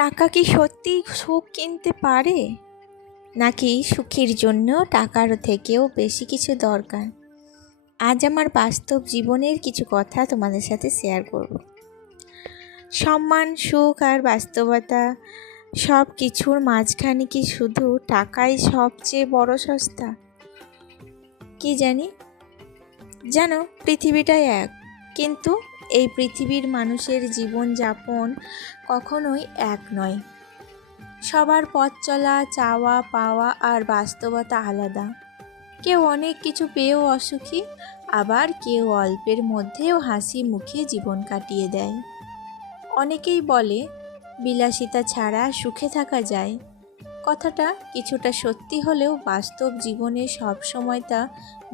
টাকা কি সত্যি সুখ কিনতে পারে, নাকি সুখের জন্য টাকার থেকেও বেশি কিছু দরকার? আজ আমার বাস্তব জীবনের কিছু কথা তোমাদের সাথে শেয়ার করব। সম্মান, সুখ আর বাস্তবতা সব কিছুর মাঝখানে কি শুধু টাকাই সবচেয়ে বড় সস্তা? কি জানো পৃথিবীটাই এক, কিন্তু এই পৃথিবীর মানুষের জীবনযাপন কখনোই এক নয়। সবার পথ চলা, চাওয়া পাওয়া আর বাস্তবতা আলাদা। কেউ অনেক কিছু পেয়েও অসুখী, আবার কেউ অল্পের মধ্যেও হাসি মুখে জীবন কাটিয়ে দেয়। অনেকেই বলে বিলাসিতা ছাড়া সুখে থাকা যায়। কথাটা কিছুটা সত্যি হলেও বাস্তব জীবনে সবসময় তা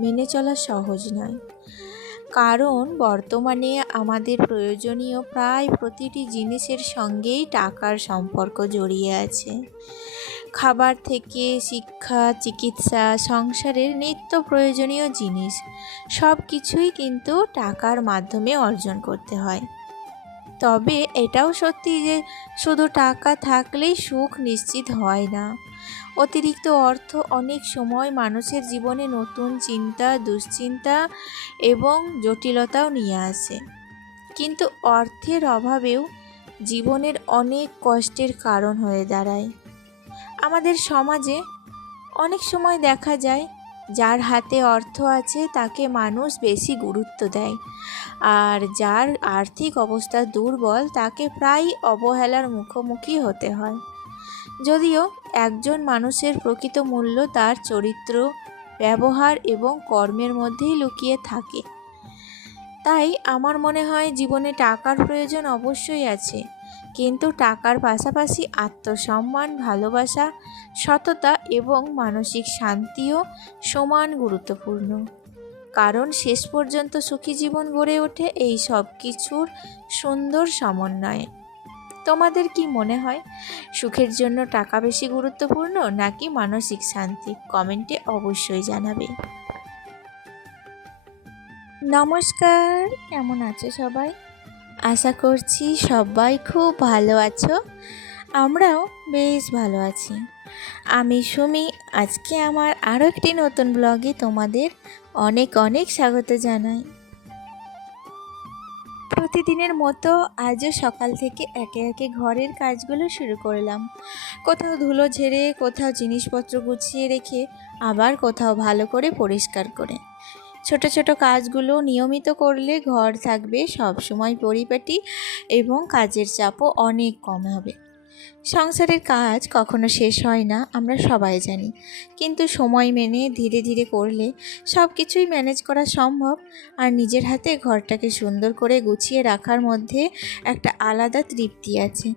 মেনে চলা সহজ নয়। কারণ বর্তমানে আমাদের প্রয়োজনীয় প্রায় প্রতিটি জিনিসের সঙ্গেই টাকার সম্পর্ক জড়িয়ে আছে। খাবার থেকে শিক্ষা, চিকিৎসা, সংসারের নিত্য প্রয়োজনীয় জিনিস সব কিছুই কিন্তু টাকার মাধ্যমে অর্জন করতে হয়। তবে এটাও সত্যি যে শুধু টাকা থাকলেই সুখ নিশ্চিত হয় না। অতিরিক্ত অর্থ অনেক সময় মানুষের জীবনে নতুন চিন্তা, দুশ্চিন্তা এবং জটিলতাও নিয়ে আসে। কিন্তু অর্থের অভাবেও জীবনের অনেক কষ্টের কারণ হয়ে দাঁড়ায়। আমাদের সমাজে অনেক সময় দেখা যায় যার হাতে অর্থ আছে তাকে মানুষ বেশি গুরুত্ব দেয়, আর যার আর্থিক অবস্থা দুর্বল তাকে প্রায় অবহেলার মুখোমুখি হতে হয়। যদিও একজন মানুষের প্রকৃত মূল্য তার চরিত্র, ব্যবহার এবং কর্মের মধ্যেই লুকিয়ে থাকে। তাই আমার মনে হয় জীবনে টাকার প্রয়োজন অবশ্যই আছে, কিন্তু টাকার পাশাপাশি আত্মসম্মান, ভালোবাসা, সততা এবং মানসিক শান্তিও সমান গুরুত্বপূর্ণ। কারণ শেষ পর্যন্ত সুখী জীবন গড়ে ওঠে এই সব কিছুর সুন্দর সমন্বয়ে। তোমাদের কি মনে হয়, সুখের জন্য টাকা বেশি গুরুত্বপূর্ণ নাকি মানসিক শান্তি? কমেন্টে অবশ্যই জানাবে। নমস্কার, কেমন আছো সবাই? আশা করছি সবাই খুব ভালো আছো। আমরাও বেশ ভালো আছি। আমি সুমি। আজকে আমার আরও একটি নতুন ব্লগে তোমাদের অনেক অনেক স্বাগত জানাই। প্রতিদিনের মতো আজও সকাল থেকে একে একে ঘরের কাজগুলো শুরু করলাম। কোথাও ধুলো ঝেড়ে, কোথাও জিনিসপত্র গুছিয়ে রেখে, আবার কোথাও ভালো করে পরিষ্কার করে। ছোট ছোট কাজগুলো নিয়মিত করলে ঘর থাকবে সবসময় পরিপাটি এবং কাজের চাপও অনেক কম হবে। সংসারের কাজ কখনো শেষ হয় না, আমরা সবাই জানি, কিন্তু সময় মেনে ধীরে ধীরে করলে সব কিছুই ম্যানেজ করা সম্ভব। আর নিজের হাতে ঘরটাকে সুন্দর করে গুছিয়ে রাখার মধ্যে একটা আলাদা তৃপ্তি আছে,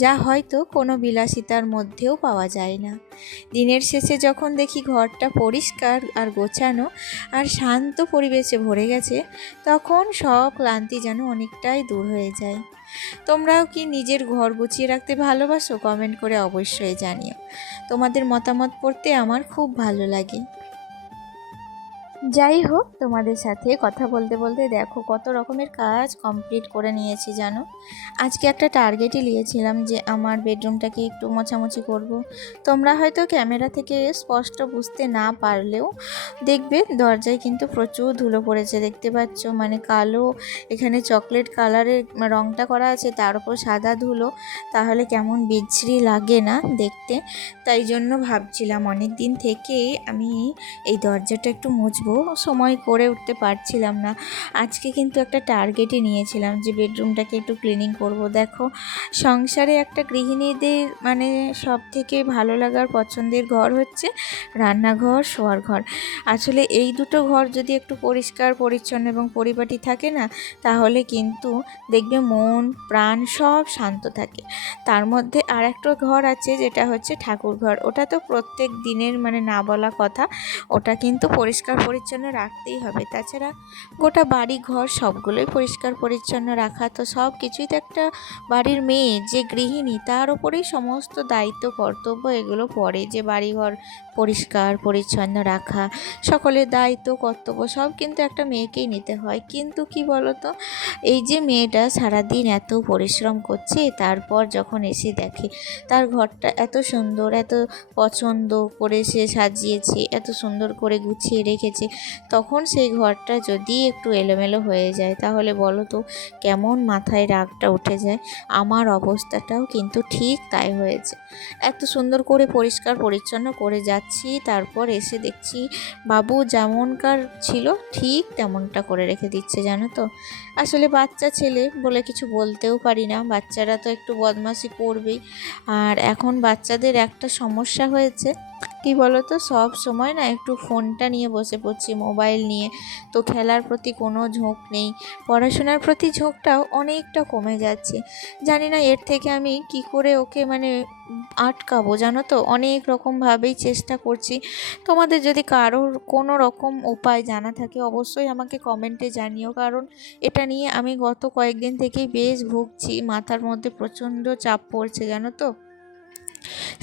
যা হয়তো কোনো বিলাসিতার মধ্যেও পাওয়া যায় না। দিনের শেষে যখন দেখি ঘরটা পরিষ্কার আর গোছানো আর শান্ত পরিবেশে ভরে গেছে, তখন সব ক্লান্তি যেন অনেকটাই দূর হয়ে যায়। তোমরাও কি নিজের ঘর গুছিয়ে রাখতে ভালোবাসো? কমেন্ট করে অবশ্যই জানিও। তোমাদের মতামত পড়তে আমার খুব ভালো লাগে। যাই হোক, তোমাদের সাথে কথা বলতে বলতে দেখো কত রকমের কাজ কমপ্লিট করে নিয়েছি জানো। আজকে একটা টার্গেটই নিয়েছিলাম যে আমার বেডরুমটাকে একটু মোছামুছি করব। তোমরা হয়তো ক্যামেরা থেকে স্পষ্ট বুঝতে না পারলেও দেখবে দরজায় কিন্তু প্রচুর ধুলো পড়েছে, দেখতে পাচ্ছ, মানে কালো, এখানে চকলেট কালারের রঙটা করা আছে, তার উপর সাদা ধুলো, তাহলে কেমন বিচ্ছিরি লাগে না দেখতে। তাই জন্য ভাবছিলাম অনেক দিন থেকেই আমি এই দরজাটা একটু মুছবো, সময় করে উঠতে পারছিলাম না। আজকে কিন্তু একটা টার্গেটই নিয়েছিলাম যে বেডরুমটাকে একটু ক্লিনিং করব। দেখো, সংসারে একটা গৃহিণীদের মানে সব থেকে ভালো লাগার পছন্দের ঘর হচ্ছে রান্নাঘর, শোয়ার ঘর। আসলে এই দুটো ঘর যদি একটু পরিষ্কার পরিচ্ছন্ন এবং পরিপাটি থাকে না, তাহলে কিন্তু দেখবে মন প্রাণ সব শান্ত থাকে। তার মধ্যে আর একটা ঘর আছে যেটা হচ্ছে ঠাকুর ঘর। ওটা তো প্রত্যেক দিনের মানে না বলা কথা, ওটা কিন্তু পরিষ্কার পরিচ্ছন্ন রাখতেই হবে। তাছাড়া গোটা বাড়ি ঘর সবগুলোই পরিষ্কার পরিচ্ছন্ন রাখা, তো সব কিছুই তো একটা বাড়ির মেয়ে যে গৃহিণী তার ওপরেই সমস্ত দায়িত্ব কর্তব্য এগুলো পড়ে, যে বাড়িঘর পরিষ্কার পরিচ্ছন্ন রাখা, সকলের দায়িত্ব কর্তব্য সব কিন্তু একটা মেয়েকেই নিতে হয়। কিন্তু কি বলতো, এই যে মেয়েটা সারাদিন এত পরিশ্রম করছে, তারপর যখন এসে দেখে তার ঘরটা এত সুন্দর, এত পছন্দ করে সে সাজিয়েছে, এত সুন্দর করে গুছিয়ে রেখেছে, তখন সেই ঘরটা যদি একটু এলোমেলো হয়ে যায় তাহলে বলো তো কেমন মাথায় রাগটা উঠে যায়। আমার অবস্থাটাও কিন্তু ঠিক তাই হয়েছে। এত সুন্দর করে পরিষ্কার পরিচ্ছন্ন করে যাচ্ছি, তারপর এসে দেখছি বাবু যেমনকার ছিল ঠিক তেমনটা করে রেখে দিচ্ছে, জানো তো। আসলে বাচ্চা ছেলে বলে কিছু বলতেও পারি না, বাচ্চারা তো একটু বদমাশি করবেই। আর এখন বাচ্চাদের একটা সমস্যা হয়েছে কি বলতো, সব সময় না একটু ফোনটা নিয়ে বসে পড়ছি, মোবাইল নিয়ে। তো খেলার প্রতি কোনো ঝোঁক নেই, পড়াশোনার প্রতি ঝোঁকটাও অনেকটা কমে যাচ্ছে। জানি না এর থেকে আমি কি করে ওকে মানে আটকাবো, জানো তো। অনেক রকমভাবেই চেষ্টা করছি। তোমাদের যদি কারোর কোনো রকম উপায় জানা থাকে অবশ্যই আমাকে কমেন্টে জানিও, কারণ এটা নিয়ে আমি গত কয়েকদিন থেকেই বেশ ভুগছি, মাথার মধ্যে প্রচণ্ড চাপ পড়ছে, জানো তো।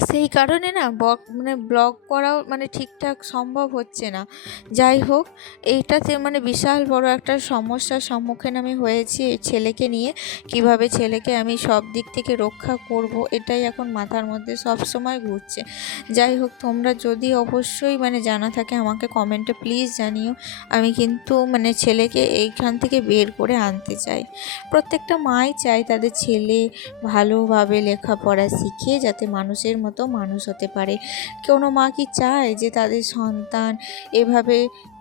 সেই কারণে না ব্লগ করাও ঠিকঠাক সম্ভব হচ্ছে না। যাই হোক, এইটাতে বিশাল বড় একটা সমস্যার সম্মুখীন আমি হয়েছি এই ছেলেকে নিয়ে। কিভাবে ছেলেকে আমি সব দিক থেকে রক্ষা করব, এটাই এখন মাথার মধ্যে সব সময় ঘুরছে। যাই হোক, তোমরা যদি অবশ্যই জানা থাকে আমাকে কমেন্টে প্লিজ জানিও। আমি কিন্তু ছেলেকে এইখান থেকে বের করে আনতে চাই। প্রত্যেকটা মাই চায় তাদের ছেলে ভালোভাবে লেখাপড়া শিখে যাতে মানুষের মতো মানুষ হতে পারে। কোনো মা কি চায় যে তাদের সন্তান এভাবে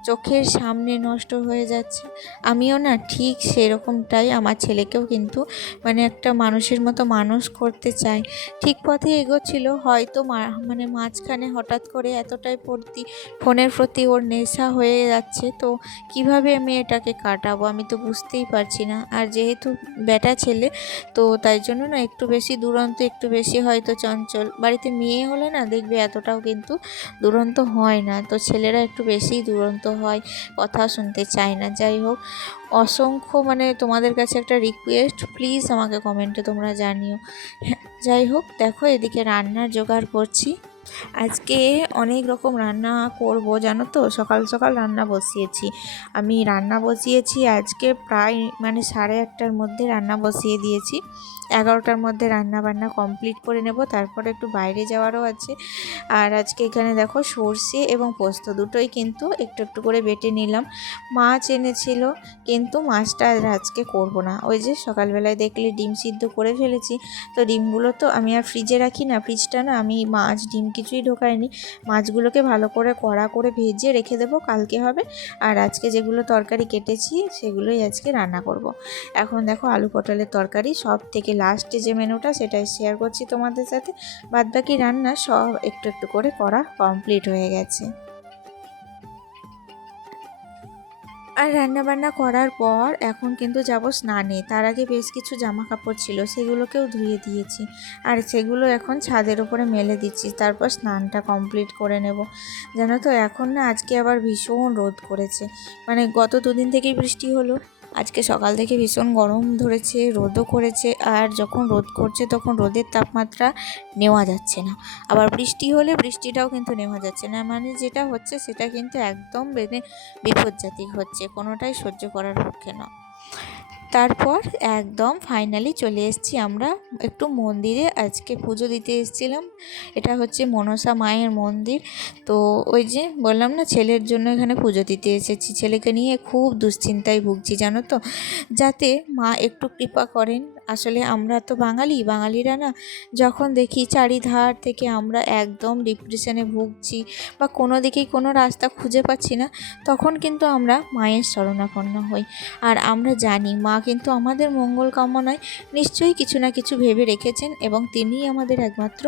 চোখের সামনে নষ্ট হয়ে যাচ্ছে? আমিও না ঠিক সেরকমটাই আমার ছেলেকেও কিন্তু একটা মানুষের মতো মানুষ করতে চাই। ঠিক পথে এগোচ্ছিল, হয়তো মাঝখানে হঠাৎ করে এতটাই ফোনের প্রতি ওর নেশা হয়ে যাচ্ছে। তো কিভাবে আমি এটাকে কাটাবো আমি তো বুঝতেই পারছি না। আর যেহেতু বেটা ছেলে, তো তাই জন্য না একটু বেশি দুরন্ত, একটু বেশি হয়তো চঞ্চল। বাড়িতে মেয়ে হলে না দেখবে এতটাও কিন্তু দুরন্ত হয় না, তো ছেলেরা একটু বেশিই দুরন্ত হয়, কথা শুনতে চায় না। যাই হোক, অসংখ্য তোমাদের কাছে একটা রিকোয়েস্ট, প্লিজ আমাকে কমেন্টে তোমরা জানিও। যাই হোক, দেখো এদিকে রান্নার জোগাড় করছি। আজকে অনেক রকম রান্না করব, জানো তো। সকাল সকাল রান্না বসিয়েছি, আজকে প্রায় 8:30টার মধ্যে রান্না বসিয়ে দিয়েছি। 11টার মধ্যে রান্না বান্না কমপ্লিট করে নেব, তারপরে একটু বাইরে যাওয়ারও আছে। আর আজকে এখানে দেখো সর্ষে এবং পোস্ত দুটোই কিন্তু একটু একটু করে বেটে নিলাম। মাছ এনেছিল, কিন্তু মাছটা আজকে করব না। ওই যে সকালবেলায় দেখলে ডিম সিদ্ধ করে ফেলেছি, তো ডিমগুলো তো আমি আর ফ্রিজে রাখি না, ফ্রিজটা না আমি মাছ ডিম কিছুই ঢোকাইনি। মাছগুলোকে ভালো করে কড়া করে ভেজে রেখে দেবো, কালকে হবে। আর আজকে যেগুলো তরকারি কেটেছি সেগুলোই আজকে রান্না করব। এখন দেখো আলু পটলের তরকারি, সব থেকে লাস্টে যে মেনুটা সেটাই শেয়ার করছি তোমাদের সাথে। বাদবাকি রান্না সব একটু একটু করে করা কমপ্লিট হয়ে গেছে। আর রান্নাবান্না করার পর এখন কিন্তু যাব স্নানে। তার আগে বেশ কিছু জামা কাপড় ছিল, সেগুলোকেও ধুয়ে দিয়েছি। আর সেগুলো এখন ছাদের উপরে মেলে দিচ্ছি, তারপর স্নানটা কমপ্লিট করে নেব। জানো তো, এখন না আজকে আবার ভীষণ রোদ করেছে। গত দুদিন থেকেই বৃষ্টি হলো, আজকে সকাল থেকে ভীষণ গরম ধরেছে, রোদও করেছে। আর যখন রোদ করছে তখন রোদের তাপমাত্রা নেওয়া যাচ্ছে না, আবার বৃষ্টি হলে বৃষ্টিটাও কিন্তু নেওয়া যাচ্ছে না। যেটা হচ্ছে সেটা কিন্তু একদম বিপজ্জাতিক হচ্ছে, কোনোটাই সহ্য করার পক্ষে না। তারপর একদম ফাইনালি চলে এসেছি আমরা একটু মন্দিরে, আজকে পুজো দিতে এসেছিলাম। এটা হচ্ছে মনসা মায়ের মন্দির। তো ওই যে বললাম না, ছেলের জন্য এখানে পুজো দিতে এসেছি। ছেলেকে নিয়ে খুব দুশ্চিন্তায় ভুগছি, জানো তো, যাতে মা একটু কৃপা করেন। আসলে আমরা তো বাঙালিরা না, যখন দেখি চারিধার থেকে আমরা একদম ডিপ্রেশনে ভুগছি বা কোনো দিকেই কোনো রাস্তা খুঁজে পাচ্ছি না, তখন কিন্তু আমরা মায়ের শরণাপন্ন হই। আর আমরা জানি মা কিন্তু আমাদের মঙ্গল কামনায় নিশ্চয়ই কিছু না কিছু ভেবে রেখেছেন, এবং তিনিই আমাদের একমাত্র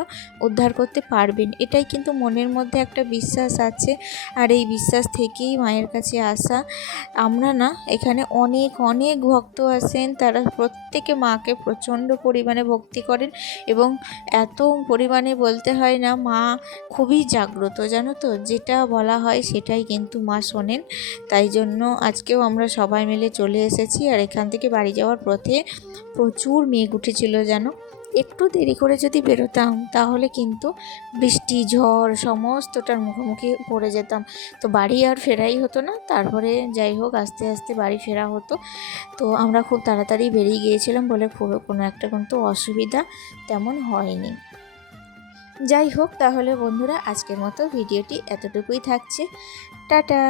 উদ্ধার করতে পারবেন। এটাই কিন্তু মনের মধ্যে একটা বিশ্বাস আছে, আর এই বিশ্বাস থেকেই মায়ের কাছে আসা। আমরা না এখানে অনেক অনেক ভক্ত আসেন, তারা প্রত্যেকে মাকে প্রচণ্ড পরিমাণে ভক্তি করেন, এবং এত পরিমাণে বলতে হয় না, মা খুবই জাগ্রত, জানো তো। যেটা বলা হয় সেটাই কিন্তু মা শোনেন। তাই জন্য আজকেও আমরা সবাই মিলে চলে এসেছি। আর এখান থেকে বাড়ি যাওয়ার পথে প্রচুর মেঘ উঠেছিল, জানো। একটু দেরি করে যদি বেরোতাম তাহলে কিন্তু বৃষ্টি ঝড় সমস্তটার মুখোমুখি পড়ে যেতাম, তো বাড়ি আর ফেরাই হতো না। তারপরে যাই হোক আস্তে আস্তে বাড়ি ফেরা হতো। তো আমরা খুব তাড়াতাড়ি বেরিয়ে গিয়েছিলাম বলে কোনো একটা কিন্তু অসুবিধা তেমন হয়নি। যাই হোক তাহলে বন্ধুরা, আজকের মতো ভিডিওটি এতটুকুই থাকছে। টাটা।